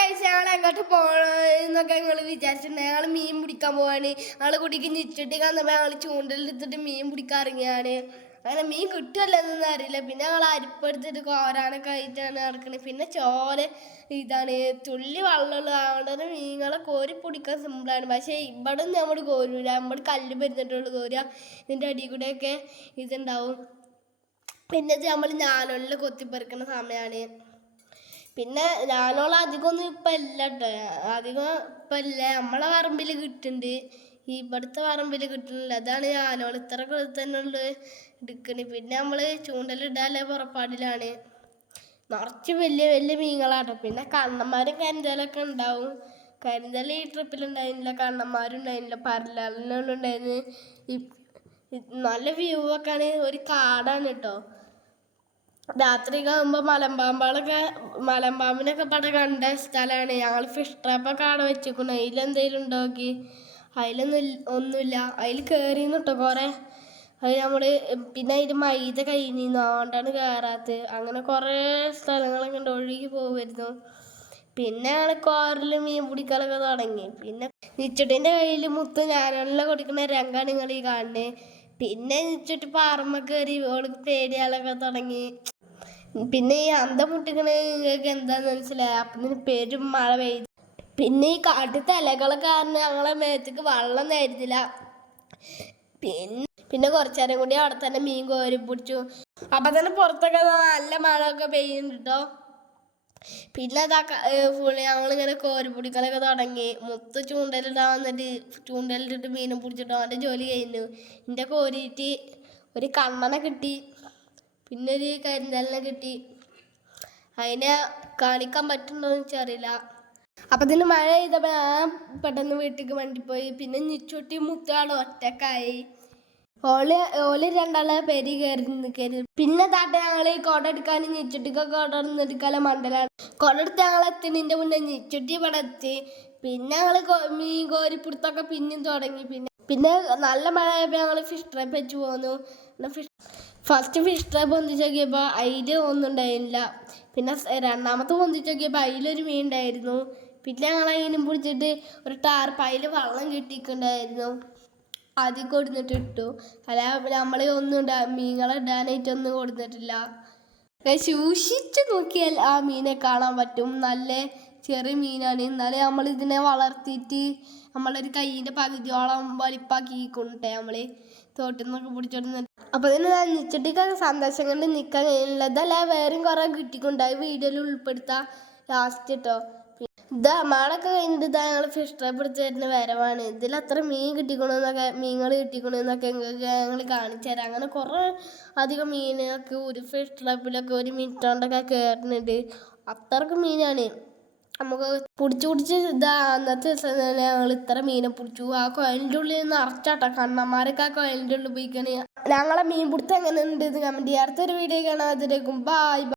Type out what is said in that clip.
കഴിച്ച് ഞങ്ങൾ എങ്ങോട്ട് പോകണമെന്നൊക്കെ ഞങ്ങൾ വിചാരിച്ചിട്ടുണ്ട്. ഞങ്ങൾ മീൻ പിടിക്കാൻ പോവാണ്. ഞങ്ങൾ കുടിക്ക് ഞിച്ചിട്ട് കന്നപ്പോൾ ഞങ്ങൾ ചൂണ്ടലെടുത്തിട്ട് മീൻ പിടിക്കാൻ ഇറങ്ങിയാണ് അങ്ങനെ മീൻ കിട്ടുമല്ലെന്നൊന്നും അറിയില്ല. പിന്നെ ഞങ്ങൾ അരിപ്പെടുത്തിട്ട് കോരാനൊക്കെ ആയിട്ടാണ് നടക്കുന്നത് പിന്നെ ചോര ഇതാണ്. തുള്ളി വെള്ളമുള്ള അതുകൊണ്ട് മീനുകളെ കോരി പൊടിക്കാൻ സിമ്പിളാണ് പക്ഷേ ഇവിടെ നമ്മൾ കോരൂല. നമ്മൾ കല്ല് പെരുന്നിട്ടുള്ളൂ കോരുക. ഇതിന്റെ അടിയിൽ കൂടെയൊക്കെ ഇതുണ്ടാവും. പിന്നെ നമ്മൾ ഞാനുള്ള കൊത്തിപ്പെറുക്കുന്ന സമയമാണ് പിന്നെ ഞാനോളം അധികമൊന്നും ഇപ്പം ഇല്ല കേട്ടോ അധികം ഇപ്പം ഇല്ല. നമ്മളെ പറമ്പിൽ കിട്ടുന്നുണ്ട് ഇവിടുത്തെ പറമ്പിൽ കിട്ടുന്നില്ല അതാണ് ഞാനോൾ ഇത്ര തന്നെ ഉള്ളു എടുക്കണേ പിന്നെ നമ്മൾ ചൂണ്ടലിടാനുള്ള പുറപ്പാടിലാണ്. നിറച്ച് വലിയ വലിയ മീനുകളാട്ടോ പിന്നെ കണ്ണന്മാരും കരിന്തലൊക്കെ ഉണ്ടാവും. കരിന്തല ഈ ട്രിപ്പിലുണ്ടായിരുന്നില്ല കണ്ണന്മാരും ഉണ്ടായിരുന്നില്ല ഇ നല്ല വ്യൂ ഒക്കെ ആണ് ഒരു കാടാണ് കേട്ടോ രാത്രിയൊക്കെ ആകുമ്പോൾ മലമ്പാമ്പുകളൊക്കെ മലമ്പാമ്പിനൊക്കെ പട കണ്ട സ്ഥലമാണ് ഞങ്ങൾ ഫിഷ് ട്രാപ്പൊക്കെ അവിടെ വെച്ചിരിക്കുന്നു അതിലെന്തെങ്കിലും ഉണ്ടോ നോക്കി. അതിലൊന്നും ഒന്നുമില്ല. അതിൽ കയറിന്ന് കേട്ടോ കുറേ. അത് നമ്മൾ പിന്നെ അതിൽ മൈദ കഴിഞ്ഞിരുന്നു. അതുകൊണ്ടാണ് കയറാത്തത് അങ്ങനെ കുറേ സ്ഥലങ്ങളൊക്കെ ഉണ്ട്. ഒഴുകി പോകുമായിരുന്നു പിന്നെ ഞങ്ങൾ കോറിൽ മീൻ പിടിക്കലൊക്കെ തുടങ്ങി. പിന്നെ നിച്ചുട്ടിന്റെ കയ്യിൽ മുത്ത് ഞാനെല്ലാം കൊടുക്കുന്ന രംഗാണ് നിങ്ങൾ ഈ കാണുന്നത് പിന്നെ നിച്ചുട്ടി പാറമ്മ കയറി ഓൾക്ക് പേടിയാലൊക്കെ തുടങ്ങി. പിന്നെ ഈ അന്തം മുട്ടിക്കണ നിങ്ങൾക്ക് എന്താന്ന് മനസ്സിലായി? അപ്പം പേരും മഴ പെയ്തു പിന്നെ ഈ കാട്ടിലത്തെ തലകൾ കാരണം ഞങ്ങളെ മേത്തേക്ക് വെള്ളം നേരുന്നില്ല പിന്നെ പിന്നെ കുറച്ചു നേരം കൂടി അവിടെ തന്നെ മീൻ കോരി പിടിച്ചു. അപ്പം തന്നെ പുറത്തൊക്കെ നല്ല മഴ ഒക്കെ പെയ്യുന്നുണ്ട് കേട്ടോ പിന്നെ അതാ ഫുള്ള് ഞങ്ങളിങ്ങനെ കോരി പിടിക്കലൊക്കെ തുടങ്ങി. മൊത്തം ചൂണ്ടലിടാൻ വന്നിട്ട് ചൂണ്ടലിട്ടിട്ട് മീനും പിടിച്ചിട്ടോ അവന്റെ ജോലി കഴിഞ്ഞു. എന്റെ കോരിയിട്ട് ഒരു കണ്ണനെ കിട്ടി. പിന്നെ ഒരു കരിന്തലിനെ കിട്ടി. അതിനെ കാണിക്കാൻ പറ്റുന്നോന്ന് എനിക്കറിയില്ല. അപ്പം ഇതിന് മഴ ചെയ്തപ്പോൾ ഞാൻ പെട്ടെന്ന് വീട്ടിലേക്ക് വണ്ടി പോയി പിന്നെ നിച്ചുട്ടി മുത്താൾ ഒറ്റക്കായി. ഓൾ ഓൽ രണ്ടാളെ പേര് കയറി നിൽക്കരുത് പിന്നെ താട്ട് ഞങ്ങൾ ഈ കോട എടുക്കാൻ ഞെച്ചുട്ടിക്കൊക്കെ കോട എടുക്കാനുള്ള മണ്ടലാണ് കോട എടുത്ത് ഞങ്ങൾ എത്തുന്നതിന്റെ മുന്നേ നിച്ചുട്ടി ഇവിടെ എത്തി. പിന്നെ ഞങ്ങൾ മീൻ കോരിപ്പിടുത്തൊക്കെ പിന്നെയും തുടങ്ങി. പിന്നെ പിന്നെ നല്ല മഴ ആയപ്പോൾ ഞങ്ങൾ ഫിഷ് ട്രൈപ്പ് വെച്ച് പോന്നു. ഫിഷ് ഫസ്റ്റ് ഫിഷ് ട്രാപ്പ് പൊന്തിച്ച് നോക്കിയപ്പോൾ അതിൽ ഒന്നും ഉണ്ടായിരുന്നില്ല. പിന്നെ രണ്ടാമത്തെ പൊന്തിച്ച് നോക്കിയപ്പോൾ അതിലൊരു മീൻ ഉണ്ടായിരുന്നു. പിന്നെ ഞങ്ങൾ അതിനും പിടിച്ചിട്ട് ഒരു ടാർപ്പ് അതിൽ വെള്ളം കിട്ടിയിട്ടുണ്ടായിരുന്നു. ആദ്യം കൊടുത്തിട്ട് ഇട്ടു. അല്ല നമ്മൾ ഒന്നും ഇടാ മീനുകളെ ഇടാനായിട്ടൊന്നും കൊടുത്തിട്ടില്ല സൂക്ഷിച്ച് നോക്കിയാൽ ആ മീനെ കാണാൻ പറ്റും. നല്ല ചെറിയ മീനാണ്. എന്നാലും നമ്മൾ ഇതിനെ വളർത്തിയിട്ട് നമ്മളൊരു കയ്യിന്റെ പകുതിയോളം വലിപ്പാക്കി കൊണ്ടേ നമ്മൾ തോട്ടിൽ നിന്നൊക്കെ പിടിച്ചോണ്ട് അപ്പോൾ ഇതിന് നിച്ചിട്ടൊക്കെ സന്തോഷം കൊണ്ട് നിൽക്കാൻ കഴിയുന്നില്ല ഇതല്ല വേറെയും കുറേ കിട്ടിക്കൊണ്ടായി വീഡിയോയിൽ ഉൾപ്പെടുത്താം ലാസ്റ്റ് കേട്ടോ ഇതാ മാളൊക്കെ കഴിഞ്ഞിട്ട് ഇതാ ഞങ്ങൾ ഫിഷ് ട്രൈ പിടിച്ച് തരുന്ന വരവാണ്. ഇതിൽ അത്ര മീൻ കിട്ടിക്കണമെന്നൊക്കെ മീനുകൾ കിട്ടിക്കണമെന്നൊക്കെ ഞങ്ങൾ കാണിച്ചു തരാം. അങ്ങനെ കുറേ അധികം മീനൊക്കെ ഒരു ഫിഷ് ട്രൈപ്പിലൊക്കെ ഒരു മിനിറ്റ് കൊണ്ടൊക്കെ കയറുന്നുണ്ട് അത്രയ്ക്ക് മീനാണ്. നമുക്ക് പിടിച്ച് പിടിച്ച് ഇതാ അന്നത്തെ ഞങ്ങൾ ഇത്ര മീനെ പിടിച്ചു. ആ കോയിലിന്റെ ഉള്ളിൽ നിറച്ചാട്ടോ കണ്ണന്മാരൊക്കെ ആ കോയിലിന്റെ ഉള്ളിൽ പോയിക്കണേ. ഞങ്ങളെ മീൻ പിടുത്തം എങ്ങനെ ഉണ്ട് കമന്റ് ചെയ്യാം. അടുത്തൊരു വീഡിയോ കാണാതിരിക്കും ബായ്